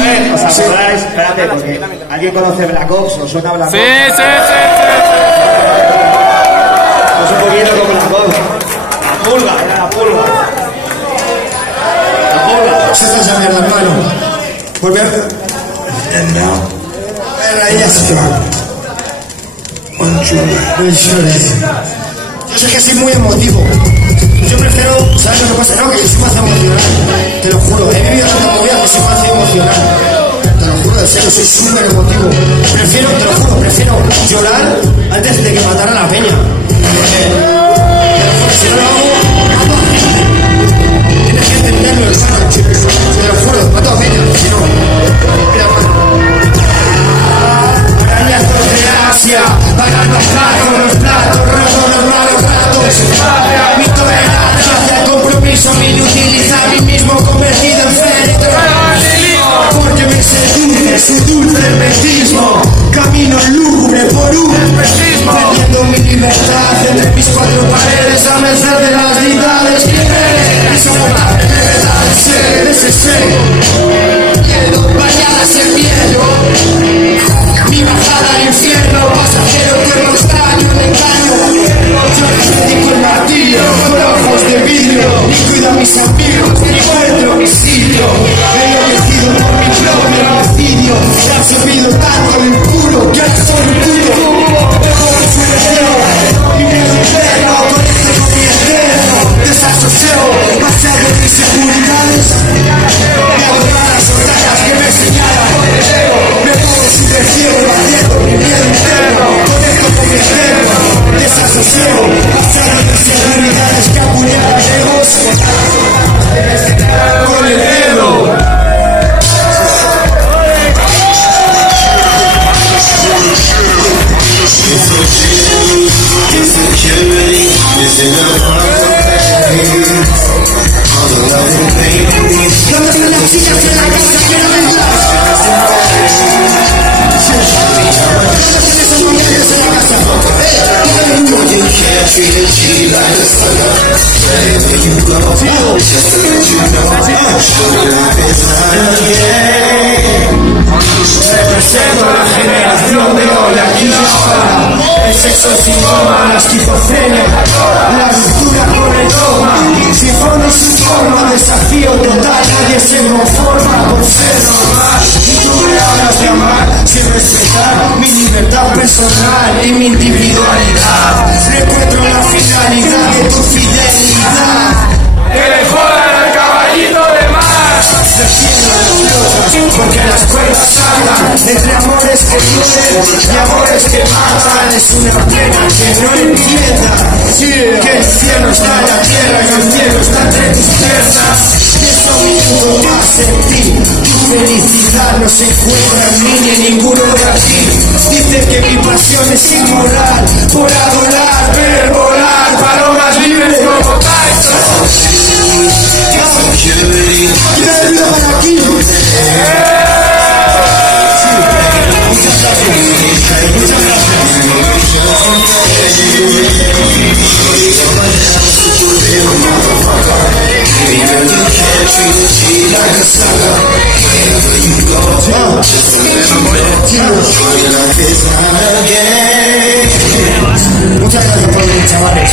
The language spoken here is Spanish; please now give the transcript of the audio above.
ver, ¿os acordáis? Espérate, porque ¿alguien conoce Black Ops? ¿Os suena Black Ops? Sí. Pues un poquito como Black Ops. La pulga, era la pulga. La pulga. Se está llamando, hermano. Volver. And now. Yo sé que soy muy emotivo. Yo prefiero, ¿sabes lo que pasa? No, que yo soy más emocional. Te lo juro, he vivido tanta movida que soy más emocional. Te lo juro, de serio, soy súper emotivo. Prefiero, te lo juro, prefiero llorar antes de que matara a la peña. Si no lo hago, mato a gente. Tienes que entenderlo, hermano. Te lo juro, mato a peña. Si no, mira, arañas de Asia, pagan los platos rotos, los malos ratos. Mi tolerancia hacia el compromiso, mi inutilidad, a mí mismo convertido en féretro. Porque me seduce el hermetismo. Camino lúgubre por un hermetismo, perdiendo mi libertad entre mis cuatro paredes a merced de las deidades. Insoportable verdad de ser, ese ser miedo, bañadas en miedo. Mi bajada al infierno, pasajero cuerpo extraño, me engaño. Yo les dedico el martirio, con ojos de vidrio. Y cuido a mis amigos, y encuentro mi sitio. He envejecido por mi propio homicidio. He absorbido tanto lo impuro, que ahora soy puro. Dejo su deseo, y mi infierno, conecto con mi eterno desasosiego. Pasado de inseguridades, me adoran las soldadas que me señalan. Me pongo super ciego, haciendo mi miedo interno. Conecto con mi eterno desasosiego. Pasado de inseguridades que apuñalan egos con el dedo. Represento la generación de hoy, aquí y ahora. El sexo sin goma, la esquizofrenia, la ruptura con el dogma. Sin fondo y sin forma, desafío total, nadie se conforma por ser normal. Y tú me hablas de amar, sin respetar mi libertad personal y mi individualidad. No encuentro la finalidad de tu fidelidad. ¡Que le jodan al caballito de mar! Se cierran las cosas porque las cuerdas hablan entre amores que duelen y amores que matan. Es una pena que no entienda que el cielo está en la tierra y el cielo está entre tus piernas. Y eso mismo más en ti. Tu felicidad no se encuentra en mí ni en ninguno de aquí. Dicen que mi pasión es inmoral por adorar, ver volar palomas libres como Tyson. Muchas gracias por venir, chavales.